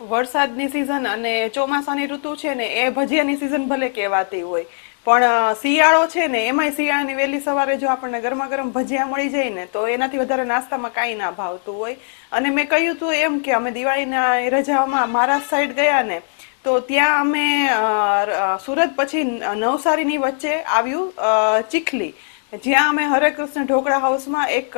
વરસાદની સિઝન અને ચોમાસાની ઋતુ છે ને એ ભજીયાની સિઝન ભલે કહેવાતી હોય, પણ શિયાળો છે ને એમાંય શિયાળાની વહેલી સવારે જો આપણને ગરમા ગરમ ભજીયા મળી જાય ને તો એનાથી વધારે નાસ્તામાં કાંઈ ના ભાવતું હોય. અને મેં કહ્યું હતું એમ કે અમે દિવાળીના રજાઓમાં મહારાષ્ટ્ર સાઈડ ગયા ને તો ત્યાં અમે સુરત પછી નવસારીની વચ્ચે આવ્યું ચીખલી, જ્યાં અમે હરે કૃષ્ણ ઢોકળા હાઉસમાં એક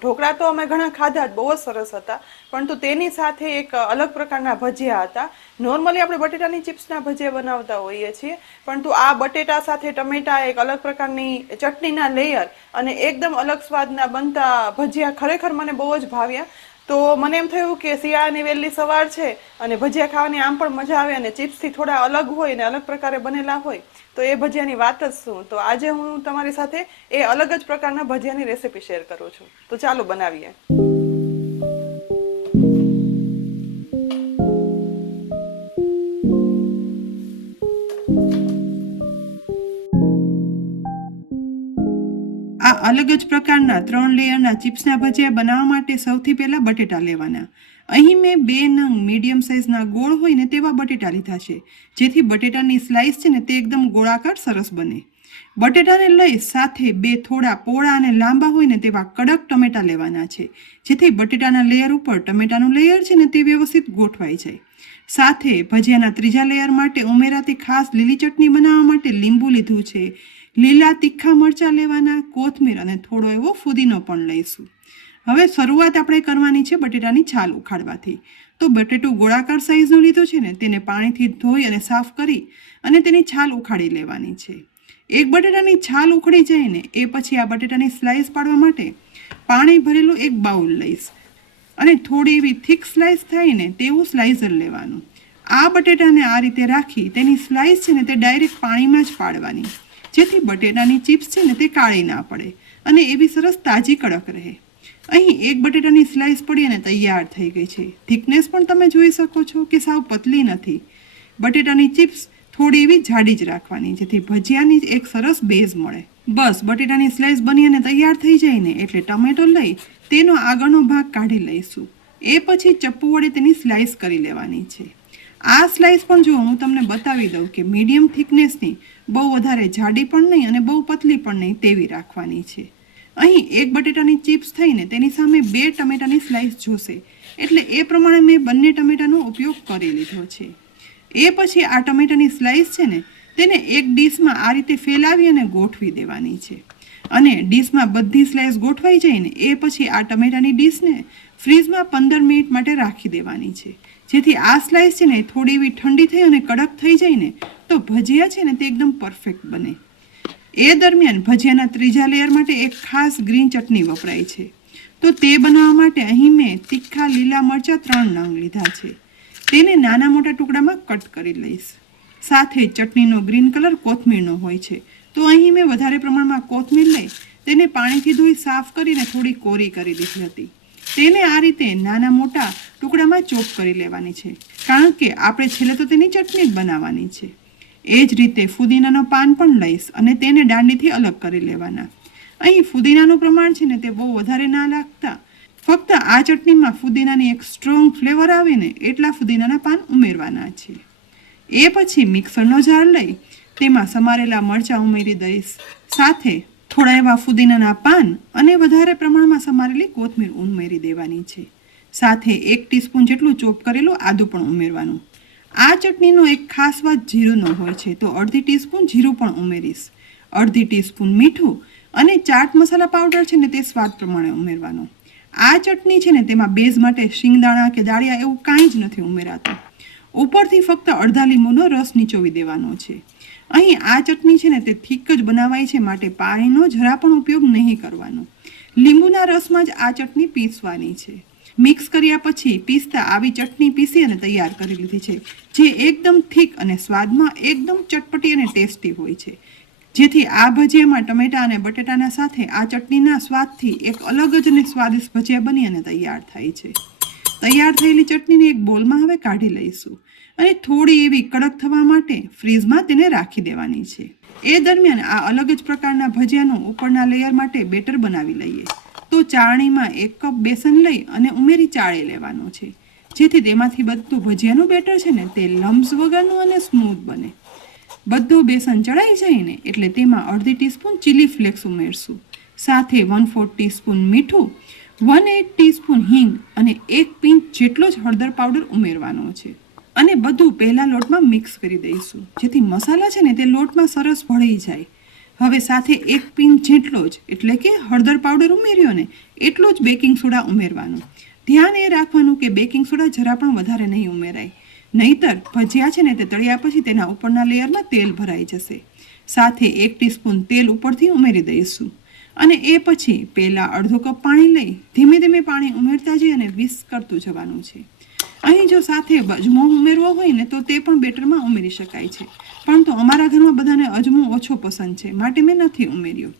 ઢોકળા તો અમે ઘણા ખાધા, બહુ જ સરસ હતા, પરંતુ તેની સાથે એક અલગ પ્રકારના ભજીયા હતા. નોર્મલી આપણે બટેટાની ચિપ્સના ભજીયા બનાવતા હોઈએ છીએ, પરંતુ આ બટેટા સાથે ટમેટા, એક અલગ પ્રકારની ચટણીના લેયર અને એકદમ અલગ સ્વાદના બનતા ભજીયા ખરેખર મને બહુ જ ભાવ્યા. તો મને એમ થયું કે શિયાળાની વહેલી સવાર છે અને ભજીયા ખાવાની આમ પણ મજા આવે અને ચિપ્સથી થોડા અલગ હોય ને અલગ પ્રકારે બનેલા હોય તો એ ભજીયાની વાત જ શું. તો આજે હું તમારી સાથે એ અલગ જ પ્રકારના ભજીયાની રેસીપી શેર કરું છું. તો ચાલો બનાવીએ. આ અલગ જ પ્રકારના 3 લેયરના ચિપ્સના ભજીયા બનાવવા માટે સૌથી પહેલા બટેટા લેવાના. અહીં મેં 2 નંગ મીડિયમ સાઇઝના ગોળ હોય ને તેવા બટેટા લીધા છે, જેથી બટેટાની સ્લાઇસ છે ને તે એકદમ ગોળાકાર સરસ બને. બટેટાને લઈ સાથે 2 થોડા પોળા અને લાંબા હોય ને તેવા કડક ટમેટા લેવાના છે, જેથી બટેટાના લેયર ઉપર ટમેટાનું લેયર છે ને તે વ્યવસ્થિત ગોઠવાઈ જાય. સાથે ભજીયાના ત્રીજા લેયર માટે ઉમેરાતી ખાસ લીલી ચટણી બનાવવા માટે લીંબુ લીધું છે, લીલા તીખા મરચાં લેવાના, કોથમીર અને થોડો એવો ફુદીનો પણ લઈશું. હવે શરૂઆત આપણે કરવાની છે બટેટાની છાલ ઉખાડવાથી. તો બટેટું ગોળાકાર સાઈઝનું લીધું છે ને તેને પાણીથી ધોઈ અને સાફ કરી અને તેની છાલ ઉખાડી લેવાની છે. એક બટેટાની છાલ ઉખડી જાય ને એ પછી આ બટેટાની સ્લાઇસ પાડવા માટે પાણી ભરેલું એક બાઉલ લઈશ અને થોડી એવી થીક સ્લાઇસ થાય ને તેવું સ્લાઇસર લેવાનું. આ બટેટાને આ રીતે રાખી તેની સ્લાઇસ છે ને તે ડાયરેક્ટ પાણીમાં જ પાડવાની, જેથી બટેટાની ચિપ્સ છે ને તે કાળી ના પડે અને એવી સરસ તાજી કડક રહે. અહીં એક બટેટાની સ્લાઇસ પડી અને તૈયાર થઈ ગઈ છે. થિકનેસ પણ તમે જોઈ શકો છો કે સાવ પતલી નથી. બટેટાની ચિપ્સ થોડી એવી જાડી જ રાખવાની, જેથી ભજીયાની એક સરસ બેઝ મળે. બસ બટેટાની સ્લાઇસ બની અને તૈયાર થઈ જાય ને એટલે ટમેટો લઈ તેનો આગળનો ભાગ કાઢી લઈશું. એ પછી ચપ્પુ વડે તેની સ્લાઇસ કરી લેવાની છે. આ સ્લાઇસ પણ જો હું તમને બતાવી દઉં કે મીડિયમ થિકનેસની, બહુ વધારે જાડી પણ નહીં અને બહુ પતલી પણ નહીં તેવી રાખવાની છે. અહીં એક બટેટાની ચિપ્સ થઈને તેની સામે 2 ટમેટાની સ્લાઇસ જોશે, એટલે એ પ્રમાણે મેં બંને ટમેટાનો ઉપયોગ કરી લીધો છે. એ પછી આ ટમેટાની સ્લાઇસ છે ને તેને એક ડીશમાં આ રીતે ફેલાવી અને ગોઠવી દેવાની છે. અને ડીશમાં બધી સ્લાઇસ ગોઠવાઈ જાય ને એ પછી આ ટમેટાની ડીશને ફ્રીજમાં 15 મિનિટ માટે રાખી દેવાની છે, જેથી આ સ્લાઇસ છે ને થોડી એવી ઠંડી થઈ અને કડક થઈ જાય ને તો ભજીયા છે ને તે એકદમ પરફેક્ટ બને. એ દરમિયાન ભજીયાના ત્રીજા લેયર માટે એક ખાસ ગ્રીન ચટણી વપરાય છે. તો તે બનાવવા માટે અહીં મેં તીખા લીલા મરચાં 3 નંગ લીધા છે. તેને નાના મોટા ટુકડામાં કટ કરી લઈશ. સાથે ચટણીનો ગ્રીન કલર કોથમીરનો હોય છે, તો અહીં મેં વધારે પ્રમાણમાં કોથમીર લઈ તેને પાણીથી ધોઈ સાફ કરીને થોડી કોરી કરી દીધી હતી. તેને આ રીતે નાના મોટા ટુકડામાં ચોપ કરી લેવાની છે, કારણ કે આપણે છેલ્લે તો તેની ચટણી જ બનાવવાની છે. એ જ રીતે ફુદીનાનો પાન પણ લઈશ અને તેને દાંડીથી અલગ કરી લેવાના. અહીં ફુદીનાનું પ્રમાણ છે ને તે બહુ વધારે ના લાગતા, ફક્ત આ ચટણીમાં ફુદીનાની એક સ્ટ્રોંગ ફ્લેવર આવે ને એટલા ફુદીનાના પાન ઉમેરવાના છે. એ પછી મિક્સરનો જાર લઈ તેમાં સમારેલા મરચાં ઉમેરી દઈશ, સાથે થોડા એવા ફુદીનાના પાન અને વધારે પ્રમાણમાં સમારેલી કોથમીર ઉમેરી દેવાની છે. સાથે 1 ટીસ્પૂન જેટલું ચોપ કરેલું આદું પણ ઉમેરવાનું. આ ચટણીનો એક ખાસ વાત જીરુંનો હોય છે, તો અડધી ટીસ્પૂન જીરું પણ ઉમેરીશ. અડધી ટીસ્પૂન મીઠું અને ચાટ મસાલા પાવડર છે ને તે સ્વાદ પ્રમાણે ઉમેરવાનો. આ ચટણી છે ને તેમાં બેઝ માટે શિંગદાણા કે દાળિયા એવું કાંઈ જ નથી ઉમેરાતું. ઉપરથી ફક્ત અડધા લીંબુનો રસ નીચોવી દેવાનો છે. અહીં આ ચટણી છે ને તે થીક જ બનાવાય છે, માટે પાણીનો જરા પણ ઉપયોગ નહીં કરવાનો. લીંબુના રસમાં જ આ ચટણી પીસવાની છે. મિક્સ કર્યા પછી પીસતા આવી ચટણી પીસી અને તૈયાર કરી લીધી છે, જે એકદમ થીક અને સ્વાદમાં એકદમ ચટપટી અને ટેસ્ટી હોય છે. જેથી આ ભજીયામાં ટમેટા અને બટેટાના સાથે આ ચટણીના સ્વાદથી એક અલગ જ અને સ્વાદિષ્ટ ભજીયા બની અને તૈયાર થાય છે. તૈયાર થયેલી ચટણીને એક બોલમાં હવે કાઢી લઈશું અને થોડી એવી કડક થવા માટે ફ્રીઝમાં તેને રાખી દેવાની છે. એ દરમિયાન આ અલગ જ પ્રકારના ભજીયાનું ઉપરના લેયર માટે બેટર બનાવી લઈએ. તો ચાળણીમાં 1 કપ બેસન લઈ અને ઉમેરી ચાળી લેવાનો છે. જેથી તેમાંથી બધું ભજીયાનું બેટર છે ને તે લમ્સ વગરનું અને સ્મૂથ બને. બધું બેસન ચડાઈ જાય ને એટલે તેમાં અડધી ટીસ્પૂન ચીલી ફ્લેક્સ ઉમેરશું, સાથે 1/4 ટીસ્પૂન મીઠું, 1/8 ટીસ્પૂન હિંગ અને 1 પિંચ જેટલો જ હળદર પાવડર ઉમેરવાનો છે. અને બધું પહેલા લોટમાં મિક્સ કરી દઈશું, જેથી મસાલા છે ને તે લોટમાં સરસ ભળી જાય. હવે સાથે 1 પિંચ જેટલો જ એટલે કે હળદર પાવડર ઉમેર્યો ને એટલો જ બેકિંગ સોડા ઉમેરવાનો. ધ્યાન એ રાખવાનું કે બેકિંગ સોડા જરા પણ વધારે નહીં ઉમેરાય, નહીતર ભજીયા છે ને તે તળ્યા પછી તેના ઉપરના લેયરમાં તેલ ભરાઈ જશે. સાથે 1 ટીસ્પૂન તેલ ઉપરથી ઉમેરી દઈશું અને એ પછી પહેલાં અડધો કપ પાણી લઈ ધીમે ધીમે પાણી ઉમેરતા જઈ અને વિસ્ક કરતું જવાનું છે. અહીં જો સાથે અજમો ઉમેરવો હોય ને તો તે પણ બેટરમાં ઉમેરી શકાય છે, પરંતુ અમારા ઘરમાં બધાને અજમો ઓછો પસંદ છે, માટે મેં નથી ઉમેર્યો.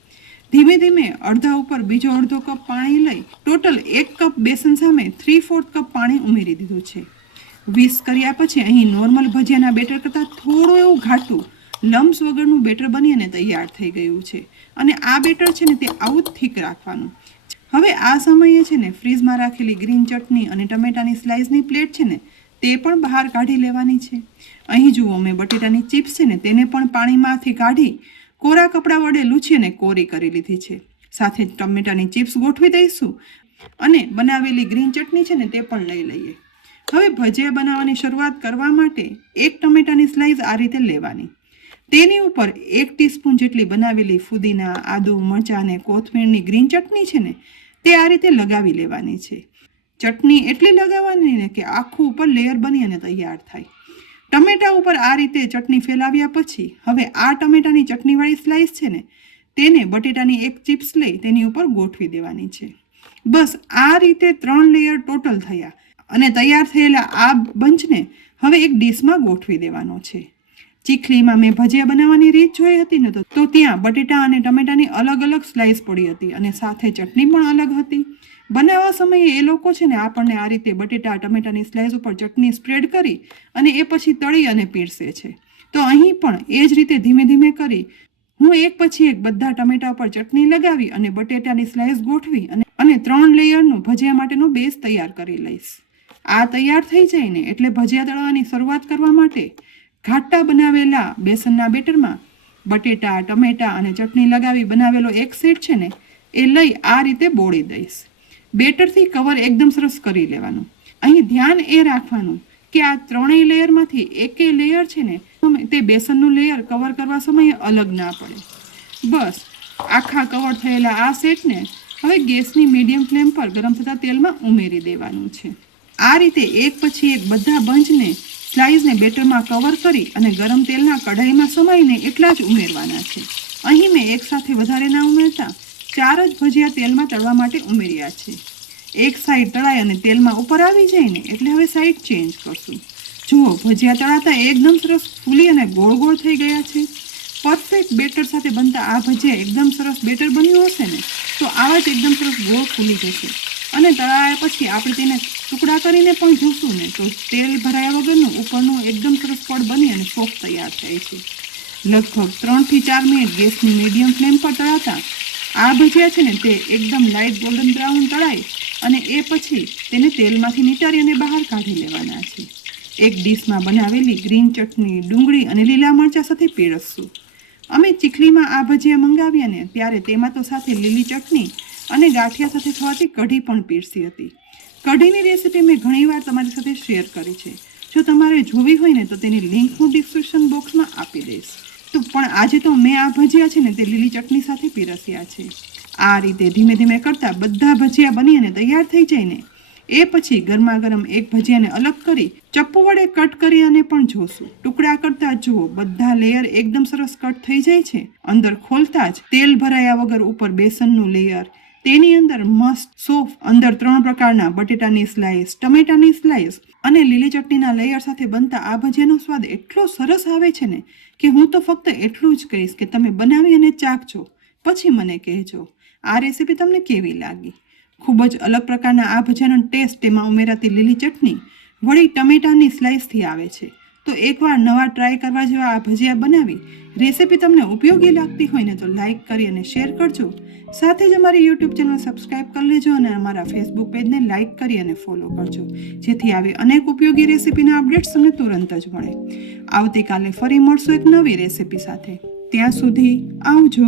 ધીમે ધીમે અડધા ઉપર બીજો અડધો કપ પાણી લઈ ટોટલ 1 કપ બેસન સામે 3/4 કપ પાણી ઉમેરી દીધું છે. વિસ્ક કર્યા પછી અહીં નોર્મલ ભજીયાના બેટર કરતાં થોડું એવું ઘાટું લમ્સ વગરનું બેટર બની અને તૈયાર થઈ ગયું છે. અને આ બેટર છે ને તે આવું જ થીક રાખવાનું. હવે આ સમયે છે ને ફ્રીજમાં રાખેલી ગ્રીન ચટણી અને ટમેટાની સ્લાઇસની પ્લેટ છે ને તે પણ બહાર કાઢી લેવાની છે. અહીં જુઓ, મેં બટેટાની ચિપ્સ છે ને તેને પણ પાણીમાંથી કાઢી કોરા કપડા વડે લૂછી અને કોરી કરી લીધી છે. સાથે ટમેટાની ચિપ્સ ગોઠવી દઈશું અને બનાવેલી ગ્રીન ચટણી છે ને તે પણ લઈ લઈએ. હવે ભજીયા બનાવવાની શરૂઆત કરવા માટે 1 ટમેટાની સ્લાઇસ આ રીતે લેવાની. તેની ઉપર 1 ટીસ્પૂન જેટલી બનાવેલી ફુદીના, આદુ, મરચાં અને કોથમીરની ગ્રીન ચટણી છે ને તે આ રીતે લગાવી લેવાની છે. ચટણી એટલી લગાવવાની ને કે આખું ઉપર લેયર બની અને તૈયાર થાય. ટમેટા ઉપર આ રીતે ચટણી ફેલાવ્યા પછી હવે આ ટમેટાની ચટણીવાળી સ્લાઇસ છે ને તેને બટેટાની 1 ચિપ્સ લઈ તેની ઉપર ગોઠવી દેવાની છે. બસ આ રીતે 3 લેયર ટોટલ થયા અને તૈયાર થયેલા આ બંચને હવે એક ડીશમાં ગોઠવી દેવાનો છે. ચીખલીમાં મેં ભજીયા બનાવવાની રીત જોઈ હતી ને તો ત્યાં બટેટા અને ટમેટાની અલગ અલગ સ્લાઇસ પડી હતી અને સાથે ચટણી પણ અલગ હતી. બનાવવા સમયે એ લોકો છે ને આપણને આ રીતે બટેટા ટમેટાની સ્લાઇસ ઉપર ચટણી સ્પ્રેડ કરી અને એ પછી તળી અને પીરસે છે. તો અહીં પણ એ જ રીતે ધીમે ધીમે કરી હું એક પછી એક બધા ટમેટા પર ચટણી લગાવી અને બટેટાની સ્લાઇસ ગોઠવી અને 3 લેયરનું ભજીયા માટેનો બેઝ તૈયાર કરી લઈશ. આ તૈયાર થઈ જાય ને એટલે ભજીયા તળવાની શરૂઆત કરવા માટે ઘાટા બનાવેલા બેસનના બેટરમાં બટેટા, ટમેટા અને ચટણી લગાવી બનાવેલો એક સેટ છે ને એ લઈ આ રીતે બોળી દઈશ. બેટરથી કવર એકદમ સરસ કરી લેવાનું. અહીં ધ્યાન એ રાખવાનું કે આ 3 લેયરમાંથી એકે લેયર છે ને તે બેસનનું લેયર કવર કરવા સમયે અલગ ના પડે. બસ આખા કવર થયેલા આ સેટને હવે ગેસની મીડિયમ ફ્લેમ પર ગરમ થતા તેલમાં ઉમેરી દેવાનું છે. આ રીતે એક પછી એક બધા બંચને સ્લાઇસને બેટરમાં કવર કરી અને ગરમ તેલના કઢાઈમાં સમાઈને એટલા જ ઉમેરવાના છે. અહીં મેં એકસાથે વધારે ના ઉમેરતા 4 જ ભજીયા તેલમાં તળવા માટે ઉમેર્યા છે. એક સાઈડ તળાઈ અને તેલમાં ઉપર આવી જાય ને એટલે હવે સાઈડ ચેન્જ કરશું. જુઓ, ભજીયા તળાતા એકદમ સરસ ફૂલી અને ગોળ ગોળ થઈ ગયા છે. પરફેક્ટ બેટર સાથે બનતા આ ભજીયા એકદમ સરસ બેટર બન્યું હશે ને તો આવા જ એકદમ સરસ ગોળ ફૂલી જશે. અને તળાયા પછી આપણે તેને ટુકડા કરીને પણ જોશું ને તો તેલ ભરાયા વગરનું ઉપરનું એકદમ સરસ પડ બની અને સોફ્ટ તૈયાર થાય છે. લગભગ 3 થી 4 મિનિટ ગેસની મીડિયમ ફ્લેમ પર તળાતા આ ભજીયા છે ને તે એકદમ લાઇટ ગોલ્ડન બ્રાઉન તળાય અને એ પછી તેને તેલમાંથી નીતારી અને બહાર કાઢી લેવાના છે. એક ડીશમાં બનાવેલી ગ્રીન ચટણી, ડુંગળી અને લીલા મરચાં સાથે પીરસશું. અમે ચીખલીમાં આ ભજીયા મંગાવ્યા ને ત્યારે તેમાં તો સાથે લીલી ચટણી અને ગાંઠિયા સાથે થવાથી કઢી પણ પીરસી હતી. કઢીની રેસીપી મેં ઘણીવાર તમારી સાથે શેર કરી છે. જો તમારે જોવી હોય ને તો તેની લિંક હું ડિસ્ક્રિપ્શન બોક્સમાં આપી દઈશ. તો પણ આજે તો મેં આ ભજીયા છે ને તે લીલી ચટણી સાથે પીરસ્યા છે. આ રીતે ધીમે ધીમે કરતા બધા ભજીયા બની અને તૈયાર થઈ જાય ને એ પછી ગરમા ગરમ એક ભજીયાને અલગ કરી ચપ્પુ વડે કટ કરી અને પણ જોશું. ટુકડા કરતા જુઓ બધા લેયર એકદમ સરસ કટ થઈ જાય છે. અંદર ખોલતા જ તેલ ભરાયા વગર ઉપર બેસનનું લેયર, તેની અંદર મસ્ત સોફ્ટ અંદર 3 પ્રકારના બટેટાની સ્લાઇસ, ટમેટાની સ્લાઇસ અને લીલી ચટણીના લેયર સાથે બનતા આ ભજીયાનો સ્વાદ એટલો સરસ આવે છે ને કે હું તો ફક્ત એટલું જ કહીશ કે તમે બનાવી અને ચાખજો, પછી મને કહેજો આ રેસીપી તમને કેવી લાગી. ખૂબ જ અલગ પ્રકારના આ ભજીયાનો ટેસ્ટ તેમાં ઉમેરાતી લીલી ચટણી વળી ટમેટાની સ્લાઇસથી આવે છે. તો એકવાર નવા ટ્રાય કરવા જેવા આ ભજીયા બનાવી રેસીપી તમને ઉપયોગી લાગતી હોય ને તો લાઇક કરી અને શેર કરજો. સાથે જ અમારી યુટ્યુબ ચેનલ સબસ્ક્રાઇબ કરી લેજો અને અમારા ફેસબુક પેજને લાઇક કરી અને ફોલો કરજો, જેથી આવી અનેક ઉપયોગી રેસીપીના અપડેટ્સ તમને તુરંત જ મળે. આવતીકાલે ફરી મળશું એક નવી રેસીપી સાથે. ત્યાં સુધી આવજો.